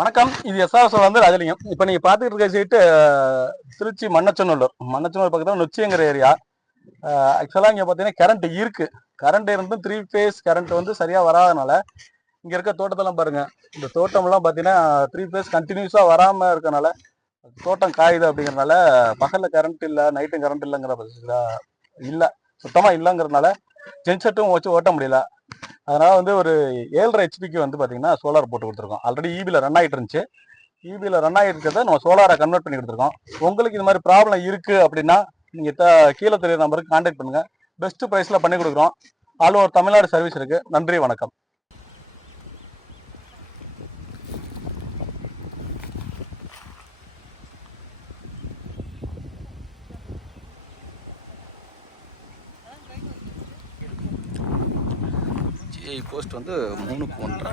வணக்கம். இது எஸ்ஆர்எஸ் வந்து ராஜலிங்கம். இப்போ நீங்கள் பார்த்துக்கிட்டு இருக்க சீட்டு திருச்சி மன்னச்சநல்லூர் மன்னச்சநல்லூர் பக்கத்தில் நொச்சிங்கிற ஏரியா ஆக்சுவலாக இங்கே பார்த்தீங்கன்னா கரண்ட் இருக்கு. கரண்ட் இருந்தும் த்ரீ ஃபேஸ் கரண்ட் வந்து சரியாக வராதனால இங்கே இருக்க தோட்டத்தெல்லாம் பாருங்க. இந்த தோட்டம்லாம் பார்த்தீங்கன்னா த்ரீ ஃபேஸ் கண்டினியூஸாக வராமல் இருக்கனால தோட்டம் காயுது அப்படிங்கிறனால பகலில் கரண்ட் இல்லை நைட்டும் கரண்ட் இல்லைங்கிற பட்சத்தில் இல்லை. சுத்தமாக இல்லைங்கிறனால ஜென்செட்டும் வச்சு ஓட்ட முடியல. அதனால் வந்து ஒரு ஏழரை ஹெச்பிக்கு வந்து பார்த்தீங்கன்னா சோலார் போட்டு கொடுத்துருக்கோம். ஆல்ரெடி ஈபியில் ரன் ஆகிட்டு இருந்துச்சு. ஈபியில் ரன் ஆகிட்டு இருக்கிறத நம்ம சோலாரை கன்வெர்ட் பண்ணி கொடுத்துருக்கோம். உங்களுக்கு இது மாதிரி ப்ராப்ளம் இருக்குது அப்படின்னா நீங்கள் த கீழே தெரியுற நம்பருக்கு கான்டாக்ட் பண்ணுங்க. பெஸ்ட்டு ப்ரைஸில் பண்ணி கொடுக்குறோம். ஆல் ஓவர் தமிழ்நாடு சர்வீஸ் இருக்குது நன்றி வணக்கம். போஸ்ட் வந்து மூணுக்கு ஒன்றரை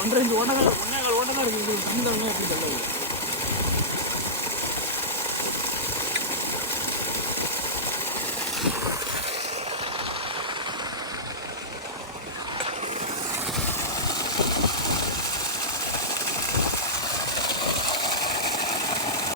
ஒன்றரை ஓட்டங்கள் ஒன்றே கால் ஓட்டம் தான் இருக்குது தண்ணி தரணும் எப்படி தெரியல